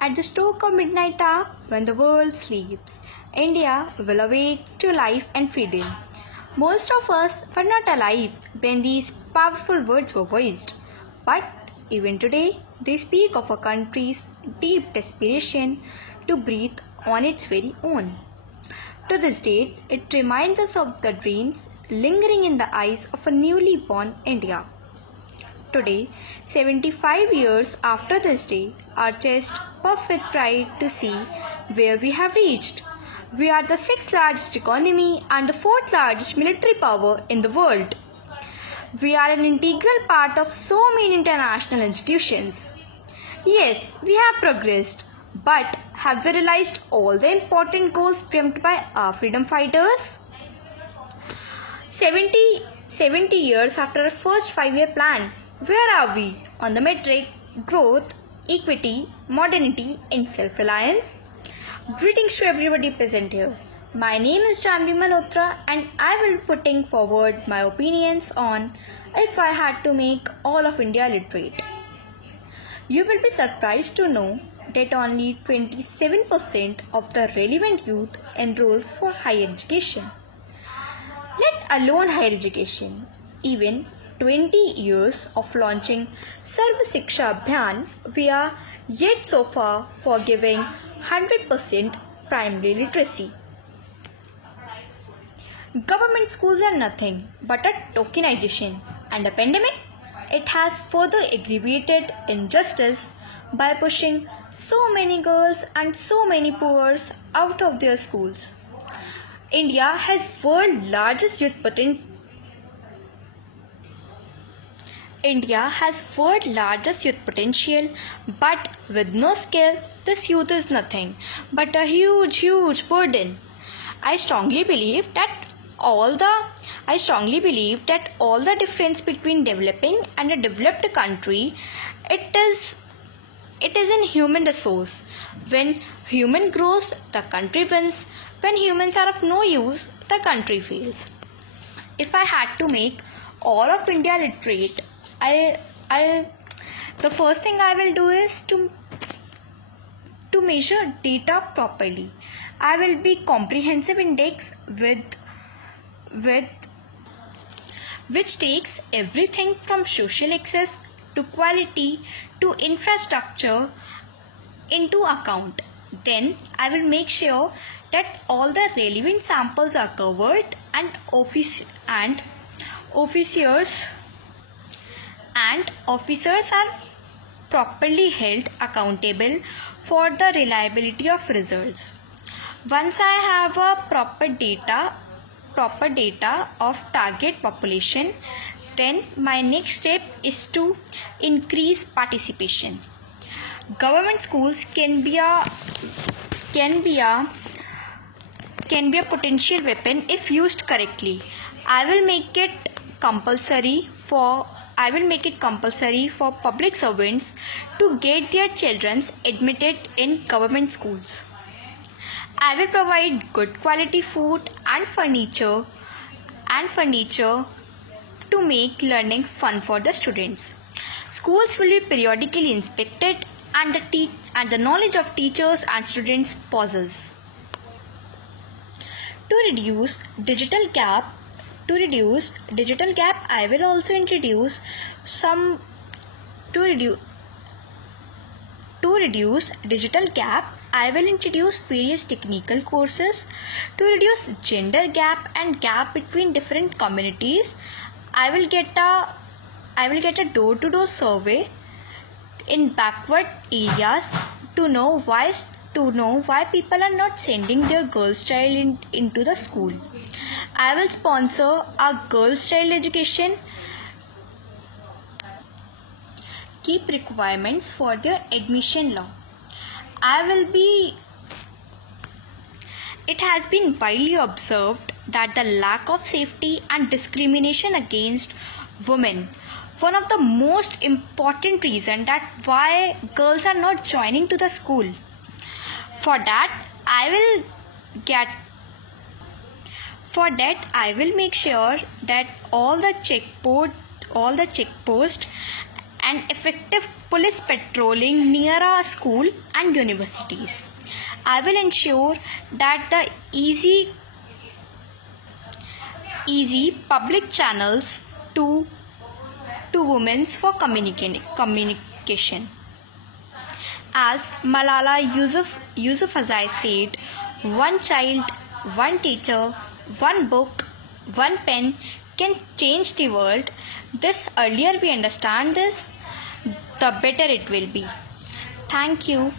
At the stroke of midnight hour, when the world sleeps, India will awake to life and freedom. Most of us were not alive when these powerful words were voiced, but even today, they speak of a country's deep desperation to breathe on its very own. To this date, it reminds us of the dreams lingering in the eyes of a newly born India. Today, 75 years after this day, our chest perfect pride to see where we have reached. We are the sixth largest economy and the fourth largest military power in the world. We are an integral part of so many international institutions. Yes, we have progressed, but have we realized all the important goals dreamt by our freedom fighters? 70 years after our first 5-year plan, where are we on the metric, growth, equity, modernity and self-reliance? Greetings to everybody present here. My name is Janvi Malhotra and I will be putting forward my opinions on if I had to make all of India literate. You will be surprised to know that only 27% of the relevant youth enrolls for higher education. Let alone higher education, even 20 years of launching Sarva Shiksha Abhiyan, we are yet so far for giving 100% primary literacy. Government schools are nothing but a tokenization, and the pandemic, it has further aggravated injustice by pushing so many girls and so many poor out of their schools. India has world's largest youth potential. But with no skill, this youth is nothing but a huge burden. I strongly believe that all the difference between developing and a developed country, it is in human resource. When human grows, the country wins. When humans are of no use, the country fails. If I had to make all of India literate, the first thing I will do is to measure data properly. I will be comprehensive index which takes everything from social access to quality to infrastructure into account. Then I will make sure that all the relevant samples are covered and officers are properly held accountable for the reliability of results. Once I have a proper data of target population, then my next step is to increase participation. Government schools can be a potential weapon if used correctly. I will make it compulsory for public servants to get their children admitted in government schools. I will provide good quality food and furniture to make learning fun for the students. Schools will be periodically inspected and the knowledge of teachers and students pauses. To reduce digital gap, I will also introduce various technical courses. To reduce gender gap and gap between different communities, I will get a door-to-door survey in backward areas to know why people are not sending their girls' child into the school. I will sponsor a girls' child education, keep requirements for their admission law. It has been widely observed that the lack of safety and discrimination against women, one of the most important reasons that why girls are not joining to the school. For that, I will make sure that all the checkposts and effective police patrolling near our school and universities. I will ensure that the easy public channels to women for communication. As Malala Yousafzai said, one child, one teacher, one book, one pen can change the world. This earlier we understand this, the better it will be. Thank you.